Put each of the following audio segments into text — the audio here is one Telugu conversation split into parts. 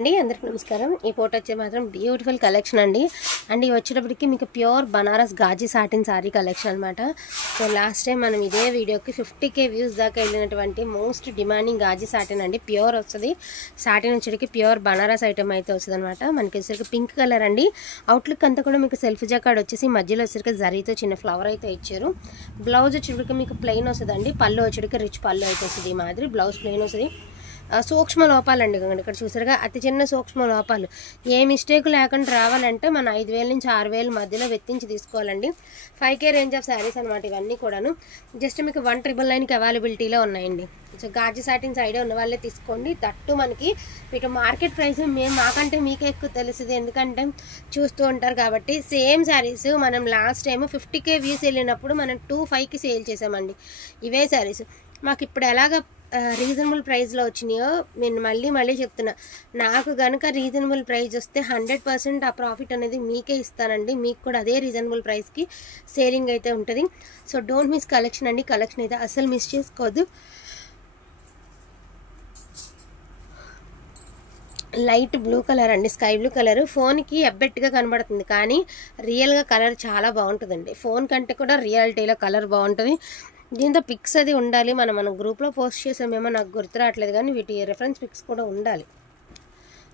అండి అందరికీ నమస్కారం। ఈ ఫోటో వచ్చే మాత్రం బ్యూటిఫుల్ కలెక్షన్ అండి। అండ్ ఇవి వచ్చేటప్పటికి మీకు pure Banaras gaji satin sari collection అనమాట। సో లాస్ట్ టైం మనం ఇదే వీడియోకి 50K వ్యూస్ దాకా వెళ్ళినటువంటి మోస్ట్ డిమాండింగ్ గాజీ సాటిన్ అండి। ప్యూర్ వస్తుంది సాటిన్ వచ్చేటికి ప్యూర్ బనారస్ ఐటమ్ అయితే వస్తుంది అనమాట। మనకి వచ్చేసరికి పింక్ కలర్ అండి। అవుట్లుక్ అంతా కూడా మీకు సెల్ఫ్ జకార్డ్ వచ్చేసి మధ్యలో వచ్చేసరికి జరీతో చిన్న ఫ్లవర్ అయితే ఇచ్చారు। బ్లౌజ్ వచ్చేటికి మీకు ప్లెయిన్ వస్తుందండి। పళ్ళు వచ్చేటికి రిచ్ పళ్ళు అయితే వస్తుంది। ఈ మాదిరి బ్లౌజ్ ప్లెయిన్ వస్తుంది। సూక్ష్మ లోపాలండి ఇక్కడ చూసారుగా అతి చిన్న సూక్ష్మ లోపాలు ఏ మిస్టేక్ లేకుండా రావాలంటే మన 5000 నుంచి 6000 మధ్యలో వెత్తించి తీసుకోవాలండి। 5K రేంజ్ ఆఫ్ శారీస్ అనమాట ఇవన్నీ కూడాను। జస్ట్ మీకు 1999కి అవైలబిలిటీలో ఉన్నాయండి। సో గాజీ సాటిన్స్ ఐడియా ఉన్న వాళ్ళే తీసుకోండి। తట్టు మనకి ఇటు మార్కెట్ ప్రైస్ మేము మాకంటే మీకే ఎక్కువ తెలుస్తుంది, ఎందుకంటే చూస్తూ ఉంటారు కాబట్టి। సేమ్ శారీస్ మనం లాస్ట్ టైం 50K వ్యూస్ వెళ్ళినప్పుడు మనం 25కి సేల్ చేసామండి ఇవే శారీస్। మాకు ఇప్పుడు ఎలాగ రీజనబుల్ ప్రైస్లో వచ్చినాయో నేను మళ్ళీ చెప్తున్నా, నాకు కనుక రీజనబుల్ ప్రైస్ వస్తే 100% ఆ ప్రాఫిట్ అనేది మీకే ఇస్తానండి। మీకు కూడా అదే రీజనబుల్ ప్రైస్కి సేలింగ్ అయితే ఉంటుంది। సో డోంట్ మిస్ కలెక్షన్ అండి, కలెక్షన్ అయితే అస్సలు మిస్ చేసుకోవద్దు। లైట్ బ్లూ కలర్ అండి, స్కై బ్లూ కలర్। ఫోన్కి ఎబ్బెట్టుగా కనబడుతుంది కానీ రియల్గా కలర్ చాలా బాగుంటుందండి। ఫోన్ కంటే కూడా రియాలిటీలో కలర్ బాగుంటుంది। దీంతో పిక్స్ అది ఉండాలి, మనం గ్రూప్లో పోస్ట్ చేసామేమో నాకు గుర్తు రావట్లేదు కానీ వీటి రెఫరెన్స్ పిక్స్ కూడా ఉండాలి।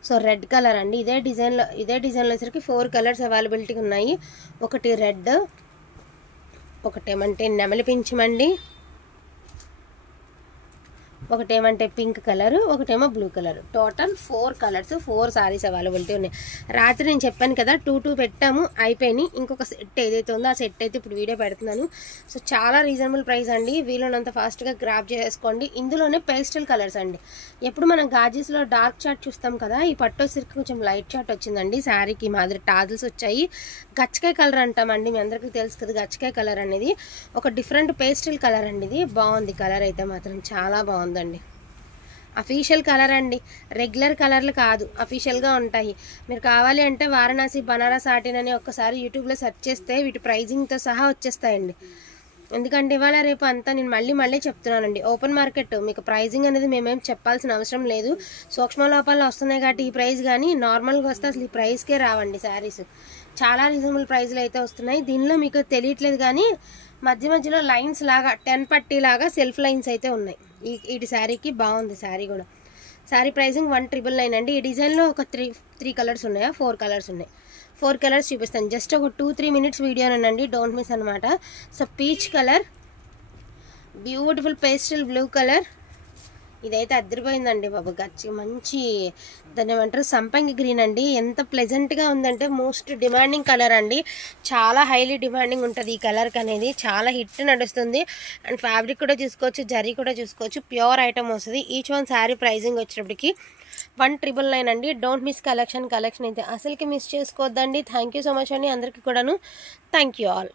సో రెడ్ కలర్ అండి, ఇదే డిజైన్లో వచ్చరికి 4 కలర్స్ అవైలబిలిటీ ఉన్నాయి। ఒకటి రెడ్, ఒకటేమంటే నెమలి పింఛమండి, ఒకటేమంటే పింక్ కలర్, ఒకటేమో blue colour. Total 4 colours 4 saris availability ఉన్నాయి। రాత్రి నేను చెప్పాను కదా 2 పెట్టాము అయిపోయినాయి। ఇంకొక సెట్ ఏదైతే ఉందో ఆ సెట్ అయితే ఇప్పుడు వీడియో పెడుతున్నాను। సో చాలా రీజనబుల్ ప్రైస్ అండి, వీలున్నంత ఫాస్ట్గా గ్రాప్ చేసుకోండి। ఇందులోనే పేస్టల్ కలర్స్ అండి। ఎప్పుడు మనం గాజీస్లో డార్క్ చార్ట్ చూస్తాం కదా, ఈ పట్టు వచ్చేసరికి కొంచెం లైట్ చార్ట్ వచ్చిందండి। శారీకి మాదిరి టాజిల్స్ వచ్చాయి। గచ్చకాయ కలర్ అంటామండి, మీ అందరికీ తెలుసు కదా గచ్చకాయ కలర్ అనేది। ఒక డిఫరెంట్ పేస్టల్ కలర్ అండి, ఇది బాగుంది కలర్ అయితే మాత్రం చాలా బాగుంది అండి। అఫీషియల్ కలర్ అండి, రెగ్యులర్ కలర్లు కాదు, అఫీషియల్గా ఉంటాయి। మీరు కావాలి అంటే వారణాసి బనారస్ సాటిన్ అని ఒక్కసారి యూట్యూబ్లో సెర్చ్ చేస్తే వీటి ప్రైజింగ్తో సహా వచ్చేస్తాయండి। ఎందుకంటే ఇవాళ రేపు అంతా నేను మళ్ళీ చెప్తున్నానండి, ఓపెన్ మార్కెట్ మీకు ప్రైజింగ్ అనేది మేమేం చెప్పాల్సిన అవసరం లేదు। సూక్ష్మ లోపాలు వస్తున్నాయి కాబట్టి ఈ ప్రైస్, కానీ నార్మల్గా వస్తే అసలు ఈ ప్రైస్కే రావండి శారీస్। చాలా రీజనబుల్ ప్రైస్లు అయితే వస్తున్నాయి। దీనిలో మీకు తెలియట్లేదు కానీ మధ్యలో లైన్స్ లాగా 10 పట్టీ లాగా సెల్ఫ్ లైన్స్ అయితే ఉన్నాయి। ఈ శారీకి బాగుంది శారీ కూడా। శారీ ప్రైసింగ్ 1999 అండి। ఈ డిజైన్లో ఒక 3 కలర్స్ ఉన్నాయా 4 కలర్స్ ఉన్నాయి। 4 కలర్స్ చూపిస్తాను, జస్ట్ ఒక 2-3 మినిట్స్ వీడియోనండి, డోంట్ మిస్ అనమాట। So peach colour, beautiful pastel blue colour, ఇదైతే అద్దరిపోయిందండి బాబు। గచ్చి మంచి దాన్ని ఏమంటారు సంపంగి గ్రీన్ అండి, ఎంత ప్లెజెంట్గా ఉందంటే మోస్ట్ డిమాండింగ్ కలర్ అండి। చాలా హైలీ డిమాండింగ్ ఉంటుంది ఈ కలర్కి అనేది, చాలా హిట్ నడుస్తుంది। అండ్ ఫ్యాబ్రిక్ కూడా చూసుకోవచ్చు, జరీ కూడా చూసుకోవచ్చు, ప్యూర్ ఐటమ్ వస్తుంది। ఈచ్ వన్ శారీ ప్రైజింగ్ వచ్చేటప్పటికి 1999 అండి। డోంట్ మిస్ కలెక్షన్ అయితే అసలుకి మిస్ చేసుకోవద్దండి। థ్యాంక్ యూ సో మచ్ అండి అందరికీ కూడాను, థ్యాంక్ యూ ఆల్।